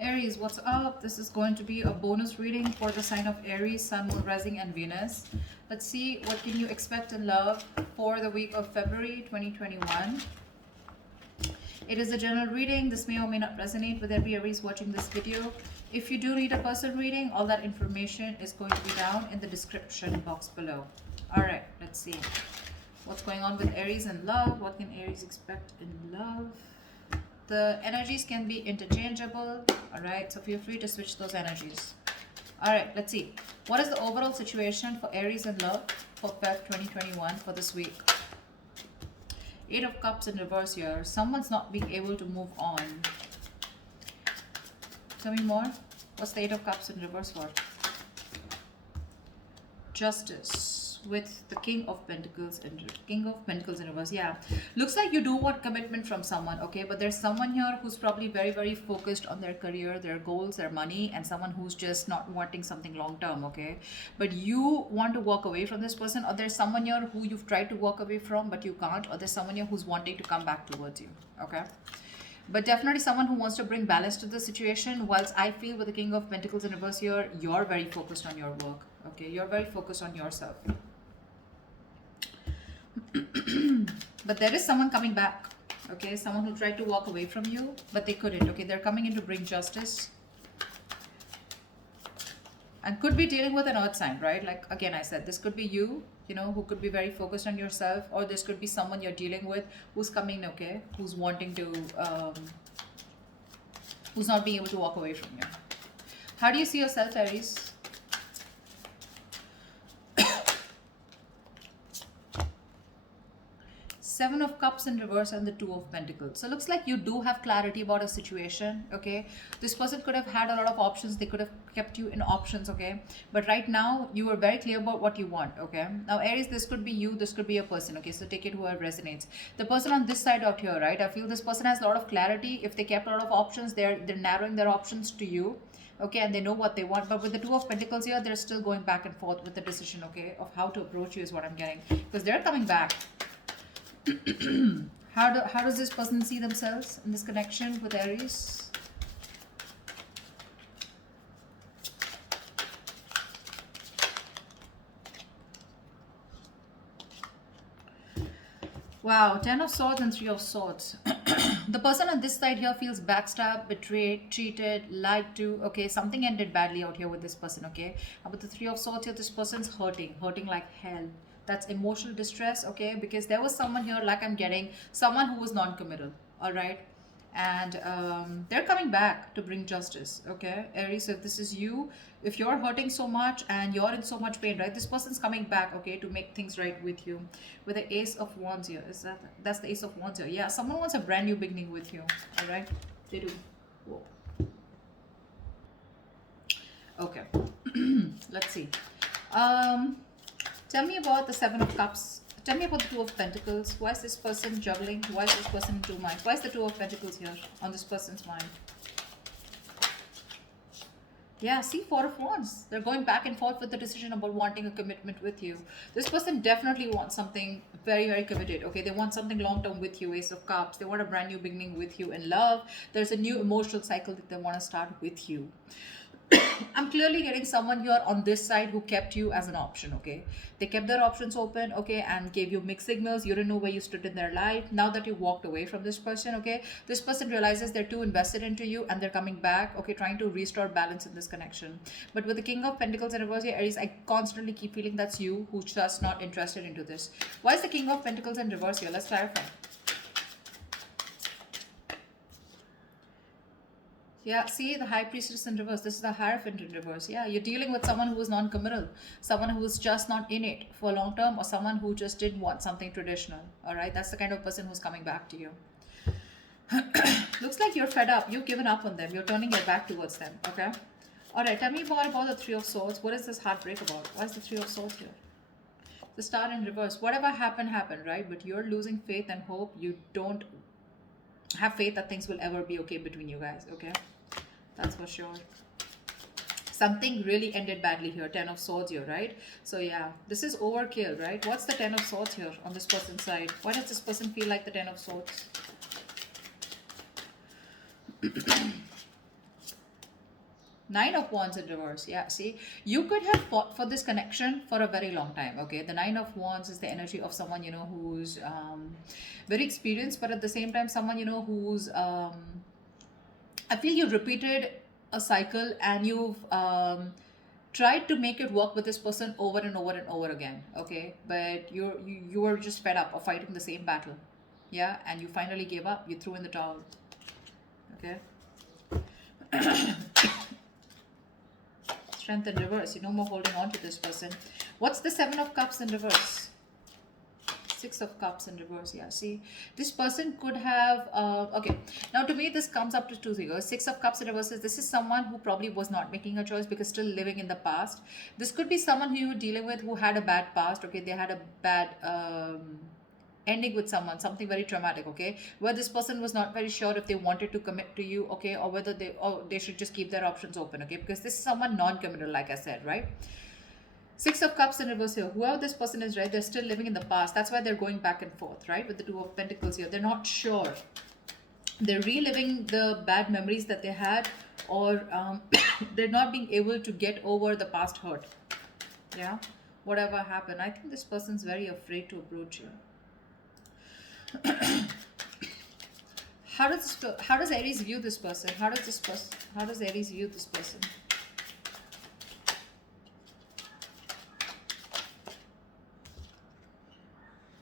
Aries, what's up? This is going to be a bonus reading for the sign of Aries, Sun, Moon, Rising, and Venus. Let's see what can you expect in love for the week of February 2021. It is a general reading. This may or may not resonate with every Aries watching this video. If you do need a personal reading, all that information is going to be down in the description box below. All right, let's see. What's going on with Aries in love? What can Aries expect in love? The energies can be interchangeable. All right, so feel free to switch those energies. All right, let's see. What is the overall situation for Aries in love for Feb 2021 for this week? Eight of Cups in reverse here. Someone's not being able to move on. Tell me more. What's the Eight of Cups in reverse for? Justice with the King of Pentacles in reverse. Yeah, looks like you do want commitment from someone, okay, but there's someone here who's probably very, very focused on their career, their goals, their money, and someone who's just not wanting something long term, okay, but you want to walk away from this person, or there's someone here who you've tried to walk away from but you can't, or there's someone here who's wanting to come back towards you, okay. But definitely someone who wants to bring balance to the situation. Whilst I feel with the King of Pentacles in reverse here, you're very focused on your work, okay, you're very focused on yourself. But there is someone coming back, okay, someone who tried to walk away from you but they couldn't, okay, they're coming in to bring justice and could be dealing with an earth sign, right? Like again I said, this could be you, you know, who could be very focused on yourself, or this could be someone you're dealing with who's coming, okay, who's wanting to who's not being able to walk away from you. How do you see yourself, Aries? Seven of Cups in reverse and the Two of Pentacles. So it looks like you do have clarity about a situation, okay? This person could have had a lot of options. They could have kept you in options, okay? But right now, you are very clear about what you want, okay? Now, Aries, this could be you. This could be a person, okay? So take it whoever resonates. The person on this side out here, right? I feel this person has a lot of clarity. If they kept a lot of options, they're narrowing their options to you, okay, and they know what they want. But with the Two of Pentacles here, they're still going back and forth with the decision, okay, of how to approach you is what I'm getting, because they're coming back. How does this person see themselves in this connection with Aries? Wow, Ten of Swords and Three of Swords. The person on this side here feels backstabbed, betrayed, cheated, lied to. Okay, something ended badly out here with this person, okay? With the Three of Swords here, this person's hurting like hell. That's emotional distress, okay, because there was someone here, like I'm getting someone who was non-committal, all right, and they're coming back to bring justice, okay, Aries. If this is you, if you're hurting so much and you're in so much pain, right, this person's coming back, okay, to make things right with you. With the Ace of Wands here, that's the Ace of Wands here. Yeah, someone wants a brand new beginning with you, all right, they do. Whoa. Okay. Let's see. Tell me about the Seven of Cups. Tell me about the Two of Pentacles. Why is this person juggling? Why is this person in two minds? Why is the Two of Pentacles here on this person's mind? Yeah, see, Four of Wands. They're going back and forth with the decision about wanting a commitment with you. This person definitely wants something very, very committed. Okay, they want something long-term with you, Ace of Cups. They want a brand new beginning with you in love. There's a new emotional cycle that they want to start with you. I'm clearly getting someone here on this side who kept you as an option, okay? They kept their options open, okay, and gave you mixed signals. You didn't know where you stood in their life. Now that you walked away from this person, okay, this person realizes they're too invested into you and they're coming back, okay, trying to restore balance in this connection. But with the King of Pentacles in reverse here, Aries, I constantly keep feeling that's you who's just not interested into this. Why is the King of Pentacles in reverse here? Let's clarify. Yeah, see the High Priestess in reverse. This is the Hierophant in reverse. Yeah, you're dealing with someone who is non-committal, someone who is just not in it for long term, or someone who just didn't want something traditional. All right, that's the kind of person who's coming back to you. Looks like you're fed up. You've given up on them. You're turning your back towards them. Okay. All right. Tell me more about the Three of Swords. What is this heartbreak about? Why is the Three of Swords here? The Star in reverse. Whatever happened, right? But you're losing faith and hope. You don't have faith that things will ever be okay between you guys, okay? That's for sure. Something really ended badly here. Ten of Swords here, right? So yeah, this is overkill, right? What's the Ten of Swords here on this person's side? Why does this person feel like the Ten of Swords? Nine of Wands in reverse. Yeah, see, you could have fought for this connection for a very long time. Okay, the Nine of Wands is the energy of someone who's very experienced, but at the same time, someone who's I feel you repeated a cycle and you've tried to make it work with this person over and over and over again. Okay, but you were just fed up of fighting the same battle. Yeah, and you finally gave up. You threw in the towel. Okay, Strength in reverse. You no more holding on to this person. What's the Seven of Cups in reverse? Six of Cups in reverse. Yeah, see, this person could have. Okay, now to me, this comes up to two things. Six of Cups in reverse is this is someone who probably was not making a choice because still living in the past. This could be someone who you're dealing with who had a bad past. Okay, they had a bad. Ending with someone, something very traumatic, okay, where this person was not very sure if they wanted to commit to you, okay, or whether they should just keep their options open, okay, because this is someone non-committal, like I said, right? Six of Cups in reverse here. Whoever this person is, right, they're still living in the past. That's why they're going back and forth, right? With the Two of Pentacles here. They're not sure. They're reliving the bad memories that they had, or they're not being able to get over the past hurt. Yeah? Whatever happened. I think this person's very afraid to approach you. How does Aries view this person? How does Aries view this person?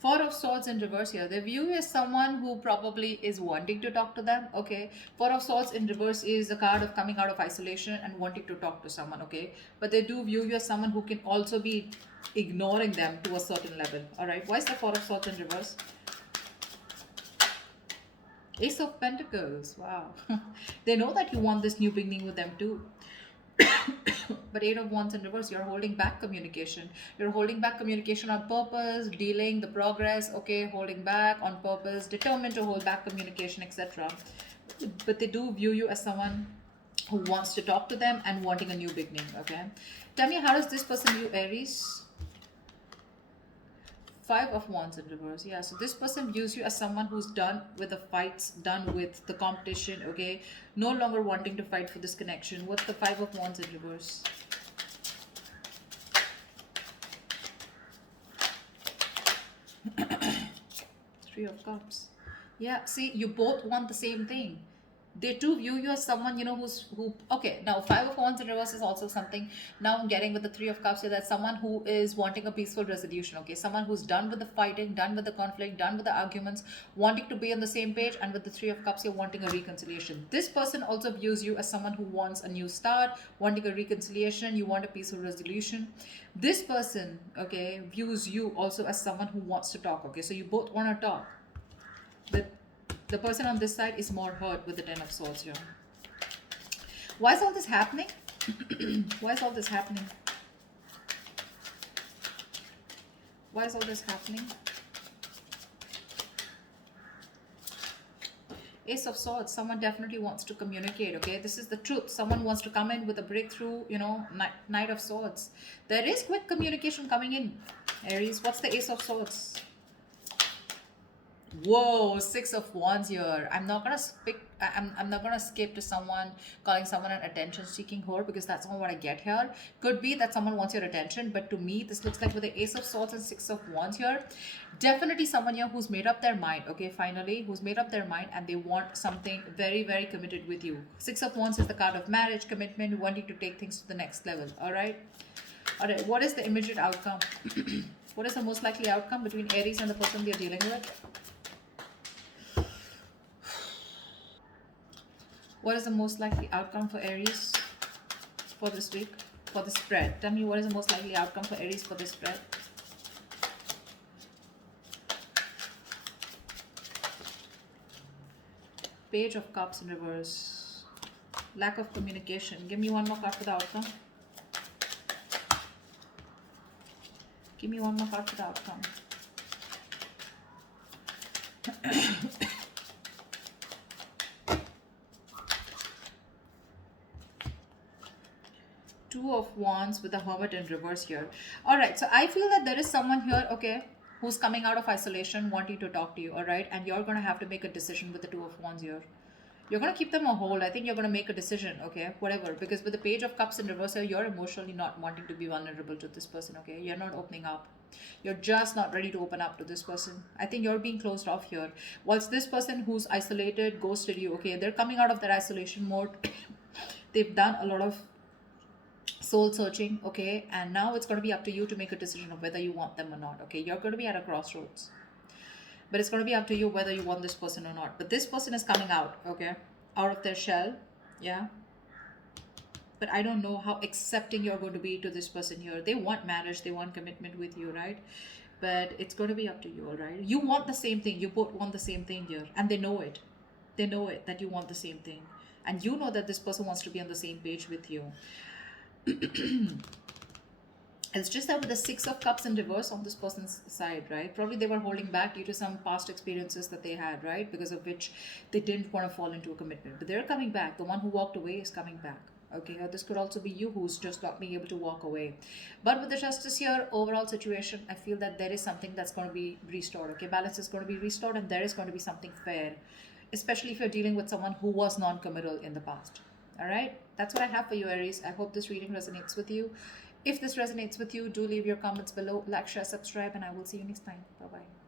Four of Swords in reverse here. They view you as someone who probably is wanting to talk to them. Okay. Four of Swords in reverse is a card of coming out of isolation and wanting to talk to someone. Okay. But they do view you as someone who can also be ignoring them to a certain level. Alright. Why is the Four of Swords in reverse? Ace of Pentacles. Wow. They know that you want this new beginning with them too. But Eight of Wands in reverse, you're holding back communication. You're holding back communication on purpose, dealing the progress, okay, holding back on purpose, determined to hold back communication, etc. But they do view you as someone who wants to talk to them and wanting a new beginning, okay? Tell me, how does this person view Aries? Five of Wands in reverse. Yeah, so this person views you as someone who's done with the fights, done with the competition, okay? No longer wanting to fight for this connection. What's the Five of Wands in reverse? Three of Cups. Yeah, see, you both want the same thing. They too view you as someone okay. Now Five of Wands in reverse is also something. Now I'm getting with the Three of Cups here, that someone who is wanting a peaceful resolution, okay, someone who's done with the fighting, done with the conflict, done with the arguments, wanting to be on the same page. And with the Three of Cups, you're wanting a reconciliation. This person also views you as someone who wants a new start, wanting a reconciliation. You want a peaceful resolution. This person, okay, views you also as someone who wants to talk, okay, so you both want to talk. But the person on this side is more hurt with the Ten of Swords here. Why is all this happening? Why is all this happening? Why is all this happening? Ace of Swords. Someone definitely wants to communicate, okay? This is the truth. Someone wants to come in with a breakthrough, Knight of Swords. There is quick communication coming in, Aries. What's the Ace of Swords? Whoa, Six of Wands here. I'm not gonna speak. I'm not gonna skip to someone calling someone an attention-seeking whore, because that's not what I get here. Could be that someone wants your attention, but to me, this looks like with the Ace of Swords and Six of Wands here, definitely someone here who's made up their mind. Okay, finally, who's made up their mind and they want something very, very committed with you. Six of Wands is the card of marriage, commitment, wanting to take things to the next level. All right. What is the immediate outcome? What is the most likely outcome between Aries and the person they're dealing with? What is the most likely outcome for Aries for this week, for the spread? Tell me, what is the most likely outcome for Aries for this spread? Page of Cups in reverse. Lack of communication. Give me one more card for the outcome. Give me one more card for the outcome. Two of Wands with the Hermit in reverse here. All right, so I feel that there is someone here, okay, who's coming out of isolation, wanting to talk to you, all right, and you're going to have to make a decision with the Two of Wands here. You're going to keep them on hold. I think you're going to make a decision, okay? Whatever. Because with the Page of Cups in reverse, you're emotionally not wanting to be vulnerable to this person, okay? You're not opening up. You're just not ready to open up to this person. I think you're being closed off here. Whilst this person who's isolated, ghosted you, okay? They're coming out of their isolation mode. They've done a lot of soul searching, okay? And now it's going to be up to you to make a decision of whether you want them or not, okay? You're going to be at a crossroads, but it's going to be up to you whether you want this person or not. But this person is coming out, okay, out of their shell, yeah. But I don't know how accepting you're going to be to this person here. They want marriage, they want commitment with you, right? But it's going to be up to you, all right? You want the same thing. You both want the same thing here, and they know it. They know it that you want the same thing, and you know that this person wants to be on the same page with you. It's just that with the Six of Cups in reverse on this person's side, right? Probably they were holding back due to some past experiences that they had, right? Because of which they didn't want to fall into a commitment. But they're coming back. The one who walked away is coming back. Okay, or this could also be you who's just not being able to walk away. But with the Justice here, overall situation, I feel that there is something that's going to be restored. Okay, balance is going to be restored, and there is going to be something fair, especially if you're dealing with someone who was non committal in the past. All right, that's what I have for you, Aries. I hope this reading resonates with you. If this resonates with you, do leave your comments below, like, share, subscribe, and I will see you next time. Bye bye.